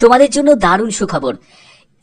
তোমাদের জন্য দারুণ সুখবর।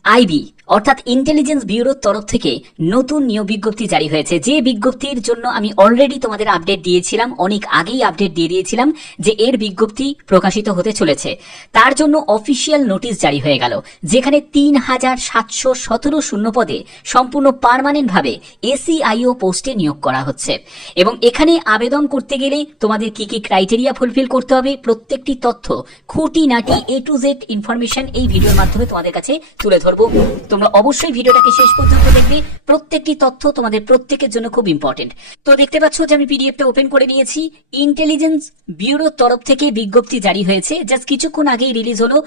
আইবি অর্থাৎ ইন্টেলিজেন্স ব্যুরোর তরফ থেকে নতুন নিয়োগ বিজ্ঞপ্তি জারি হয়েছে, যে বিজ্ঞপ্তির জন্য আমি অলরেডি তোমাদের আপডেট দিয়েছিলাম, অনেক আগেই আপডেট দিয়ে দিয়েছিলাম যে এর বিজ্ঞপ্তি প্রকাশিত হতে চলেছে। তার জন্য অফিসিয়াল নোটিশ জারি হয়ে গেল, যেখানে ৩,৭১৭ শূন্য পদে সম্পূর্ণ পার্মানেন্টভাবে এসিআইও পোস্টে নিয়োগ করা হচ্ছে। এবং এখানে আবেদন করতে গেলে তোমাদের কি কি ক্রাইটেরিয়া ফুলফিল করতে হবে, প্রত্যেকটি তথ্য খুঁটিনাটি এ টু জেড ইনফরমেশন এই ভিডিওর মাধ্যমে তোমাদের কাছে তুলে ধরবো। তোমরা অবশ্যই ভিডিওটাকে শেষ পর্যন্ত দেখবে, প্রত্যেকটি তথ্য তোমাদের প্রত্যেকের জন্য খুব ইম্পর্টেন্ট। তো দেখতে পাচ্ছ যে আমি পিডিএফটা ওপেন করে নিয়েছি। ইন্টেলিজেন্স ব্যুরোর তরফ থেকে বিজ্ঞপ্তি জারি হয়েছে, জাস্ট কিছুক্ষণ আগেই রিলিজ হলো।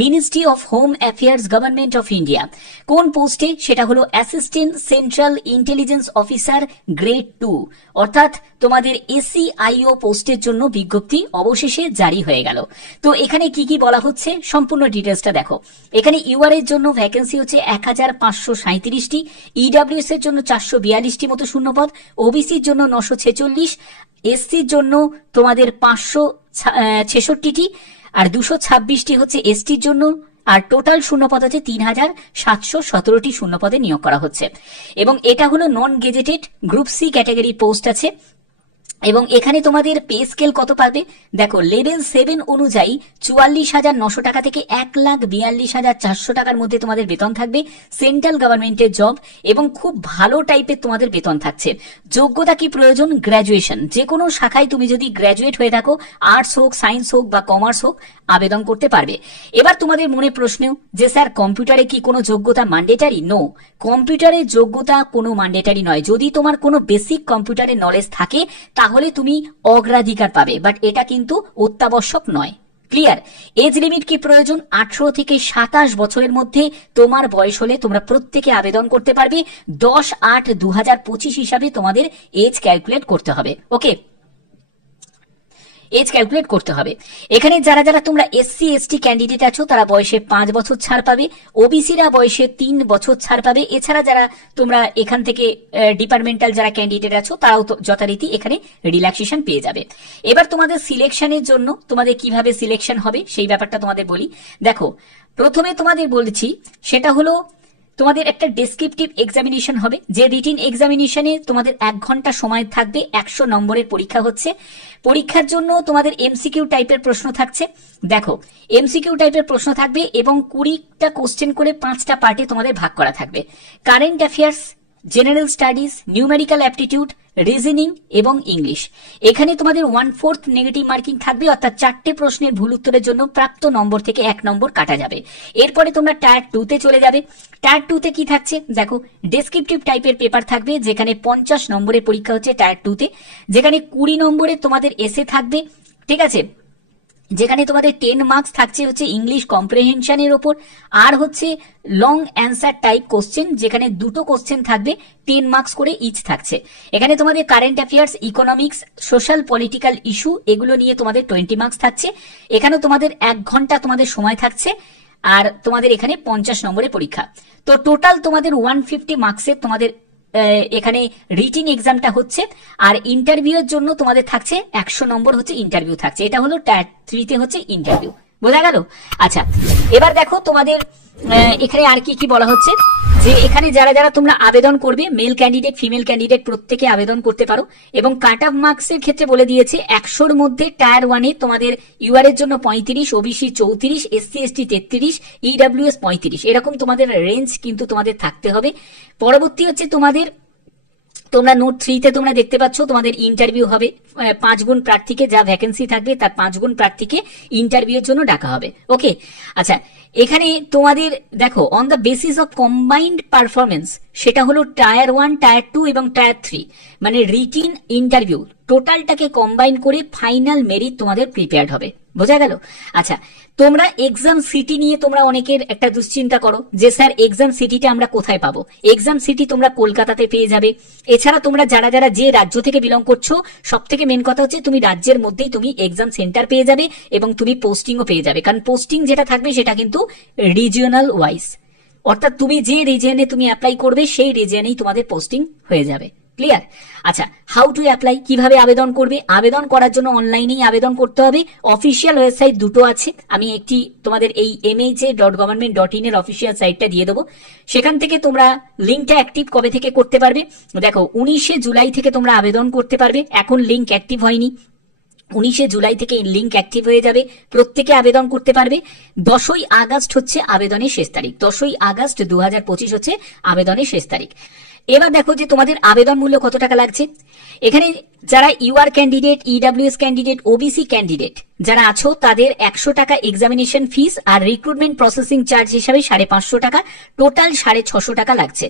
Ministry of home affairs, government of India. কোন পোস্টে? সেটা হলো assistant central intelligence officer grade 2, অর্থাৎ তোমাদের এসিআইও পোস্টের জন্য বিজ্ঞপ্তি অবশেষে জারি হয়ে গেল। তো এখানে কি কি বলা হচ্ছে সম্পূর্ণ ডিটেলসটা দেখো। এখানে ইউআর এর জন্য ভ্যাকেন্সি হচ্ছে ১,৫৩৭টি, ইডব্লিউএস এর জন্য ৪৪২টি মতো শূন্যপদ, ওবিসির জন্য ৯৪৬, এসসির জন্য তোমাদের ৫৬৬টি, আর ২২৬টি হচ্ছে এসটির জন্য, আর টোটাল শূন্যপদ হচ্ছে ৩,৭১৭টি শূন্যপদে নিয়োগ করা হচ্ছে। এবং এটা হলো non gazetted group C category post আছে। এবং এখানে তোমাদের পে স্কেল কত পাবে দেখো, লেভেল 7 অনুযায়ী ৪৪,৯০০ টাকা থেকে ১,৪২,৪০০ টাকার মধ্যে তোমাদের বেতন থাকবে। সেন্ট্রাল গভর্নমেন্টের জব এবং খুব ভালো টাইপের তোমাদের বেতন থাকছে। যোগ্যতা কি প্রয়োজন? গ্র্যাজুয়েশন। যে কোনো শাখায় তুমি যদি গ্র্যাজুয়েট হয়ে থাকো, আর্টস হোক, সায়েন্স হোক বা কমার্স হোক, আবেদন করতে পারবে। এবার তোমাদের মনে প্রশ্ন যে স্যার কম্পিউটারে কি কোনো যোগ্যতা ম্যান্ডেটারি? নো, কম্পিউটারের যোগ্যতা কোনো ম্যান্ডেটারি নয়। যদি তোমার কোনো বেসিক কম্পিউটারের নলেজ থাকে তাহলে তুমি অগ্রাধিকার পাবে, বাট এটা কিন্তু অত্যাবশ্যক নয়। ক্লিয়ার? এজ লিমিট কি প্রয়োজন? 18 থেকে 27 বছরের মধ্যে তোমার বয়স হলে তোমরা প্রত্যেকে আবেদন করতে পারবে। 10/8/2025 হিসাবে তোমাদের এজ ক্যালকুলেট করতে হবে। ওকে, এজ ক্যালকুলেট করতে হবে। এখানে যারা যারা তোমরা এসসি এসটি ক্যান্ডিডেট আছো তারা বয়সে 5 বছর ছাড় পাবে, ওবিসিরা বয়সে 3 বছর ছাড় পাবে। এছাড়া যারা তোমরা এখান থেকে ডিপার্টমেন্টাল যারা ক্যান্ডিডেট আছো তারাও তো যথারীতি এখানে রিল্যাক্সেশন পেয়ে যাবে। এবার তোমাদের সিলেকশনের জন্য তোমাদের কিভাবে সিলেকশন হবে সেই ব্যাপারটা তোমাদের বলি। দেখো, প্রথমে তোমাদের বলছি সেটা হলো তোমাদের একটা ডেসক্রিপটিভ এক্সামিনেশন হবে, যে রিটিন এক্সামিনেশনে তোমাদের 1 ঘন্টা সময় থাকবে। 100 নম্বরের পরীক্ষা হচ্ছে। পরীক্ষার জন্য তোমাদের এমসিকিউ টাইপের প্রশ্ন থাকছে। দেখো, এমসিকিউ টাইপের প্রশ্ন থাকবে এবং 20টা কোশ্চেন করে 5টা পার্টে তোমাদের ভাগ করা থাকবে। Current affairs, general studies, numerical aptitude, reasoning এবং ইংলিশ। এখানে তোমাদের 1/4 নেগেটিভ মার্কিং থাকবে, অর্থাৎ 4টে প্রশ্নের ভুল উত্তরের জন্য প্রাপ্ত নম্বর থেকে 1 নম্বর কাটা যাবে। এরপরে তোমরা টায়ার 2 তে চলে যাবে। টায়ার 2 তে কি থাকছে দেখো, ডেসক্রিপটিভ টাইপের পেপার থাকবে, যেখানে 50 নম্বরের পরীক্ষা হচ্ছে টায়ার 2 তে, যেখানে 20 নম্বরের তোমাদের এসে থাকবে। ঠিক আছে, যেখানে তোমাদের 10 মার্কস থাকছে হচ্ছে ইংলিশ কম্প্রিহেনশনের ওপর, আর হচ্ছে লং অ্যান্সার টাইপ কোশ্চেন, যেখানে 2টো কোশ্চেন থাকবে, 10 মার্কস করে ইচ থাকছে। এখানে তোমাদের current affairs, economics, social political issue এগুলো নিয়ে তোমাদের 20 মার্কস থাকছে। এখানে তোমাদের 1 ঘন্টা তোমাদের সময় থাকছে, আর তোমাদের এখানে 50 নম্বরের পরীক্ষা। তো টোটাল তোমাদের 150 মার্কসের তোমাদের এখানে রিটিন এক্সামটা হচ্ছে। আর ইন্টারভিউর জন্য তোমাদের থাকছে 100 নম্বর হচ্ছে ইন্টারভিউ থাকছে। এটা হলো টায়ার 3 তে হচ্ছে ইন্টারভিউ। বোঝা গেল? আচ্ছা, এবার দেখো তোমাদের এখানে আর কি কি বলা হচ্ছে, যে এখানে যারা যারা তোমরা আবেদন করবে, মেল ক্যান্ডিডেট ফিমেল ক্যান্ডিডেট প্রত্যেকে আবেদন করতে পারো। এবং কাট অফ মার্কসের ক্ষেত্রে বলে দিয়েছে 100-র মধ্যে টায়ার 1-এ তোমাদের ইউআর এর জন্য 35, ওবিসি 34, এসসি এসটি 33, ইডব্লিউএস 35, এরকম তোমাদের রেঞ্জ কিন্তু তোমাদের থাকতে হবে। পরবর্তী হচ্ছে তোমরা নোট 3 তে তোমরা দেখতে পাচ্ছ তোমাদের ইন্টারভিউ হবে। 5 গুণ প্রার্থীকে যা ভ্যাকেন্সি থাকবে তার 5 গুণ প্রার্থীকে ইন্টারভিউর জন্য ডাকা হবে। ওকে, আচ্ছা, এখানে তোমাদের দেখো on the basis of combined performance, সেটা হলো টায়ার 1, টায়ার 2 এবং টায়ার 3, মানে রিটিন ইন্টারভিউ টোটালটাকে কম্বাইন করে ফাইনাল মেরিট তোমাদের প্রিপেয়ার্ড হবে। বোঝা গেল? আচ্ছা, তোমরা এক্সাম সিটি নিয়ে তোমরা অনেকের একটা দুশ্চিন্তা করো যে স্যার এক্সাম সিটিটা আমরা কোথায় পাবো। এক্সাম সিটি তোমরা কলকাতাতে পেয়ে যাবে। এছাড়া তোমরা যারা যারা যে রাজ্য থেকে বিলং করছো, সব থেকে মেন কথা হচ্ছে তুমি রাজ্যের মধ্যেই তুমি এক্সাম সেন্টার পেয়ে যাবে এবং তুমি পোস্টিংও পেয়ে যাবে। কারণ পোস্টিং যেটা থাকবে সেটা কিন্তু রিজিওনাল ওয়াইজ, অর্থাৎ তুমি যে রিজিয়নে তুমি অ্যাপ্লাই করবে সেই রিজিয়নেই তোমাদের পোস্টিং হয়ে যাবে। ক্লিয়ার? আচ্ছা, হাউ টু অ্যাপ্লাই, কিভাবে আবেদন করবে? আবেদন করার জন্য অনলাইনেই আবেদন করতে হবে। অফিসিয়াল ওয়েবসাইট দুটো আছে, আমি একটি তোমাদের এই mha.government.in এর অফিসিয়াল সাইটটা দিয়ে দেবো, সেখান থেকে তোমরা লিঙ্কটা অ্যাক্টিভ কবে থেকে করতে পারবে? দেখো 19শে জুলাই থেকে তোমরা আবেদন করতে পারবে। এখন লিঙ্ক অ্যাক্টিভ হয়নি, 19শে জুলাই থেকে লিঙ্ক অ্যাক্টিভ হয়ে যাবে, প্রত্যেকে আবেদন করতে পারবে। 10ই আগস্ট হচ্ছে আবেদনের শেষ তারিখ, 10ই আগস্ট 2025 হচ্ছে আবেদনের শেষ তারিখ। এবার দেখো যে তোমাদের আবেদন মূল্য কত টাকা লাগছে। এখানে যারা UR candidate, EWS candidate, OBC candidate যারা আছো তাদের 100 টাকা এক্সামিনেশন ফিস আর রিক্রুটমেন্ট প্রসেসিং চার্জ হিসাবে 550 টাকা, টোটাল 650 টাকা লাগছে।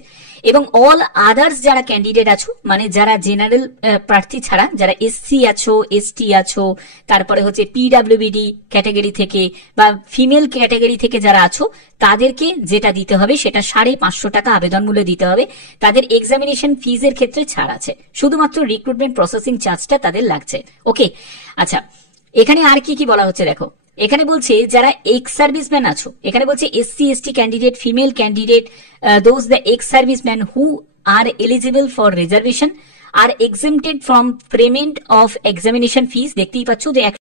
এবং অল আদার্স যারা ক্যান্ডিডেট আছো, মানে যারা জেনারেল প্রার্থী ছাড়া যারা এসসি আছো, এসটি আছো, তারপরে হচ্ছে পিডব্লিউবিডি ক্যাটাগরি থেকে বা ফিমেল ক্যাটাগরি থেকে যারা আছো, তাদেরকে যেটা দিতে হবে সেটা 550 টাকা আবেদন মূল্য দিতে হবে। তাদের এক্সামিনেশন ফিজের ক্ষেত্রে ছাড় আছে, শুধুমাত্র রিক্রুটমেন্ট প্রসেসিং চার্জটা তাদের লাগছে। ওকে, আচ্ছা এখানে আর কি কি বলা হচ্ছে দেখো, এখানে বলছে যারা এক্স সার্ভিসম্যান আছো, এখানে বলছে SC ST candidate, female candidate, those the ex serviceman who are eligible for reservation are exempted from payment of examination fees. দেখতেই পাচ্ছ যে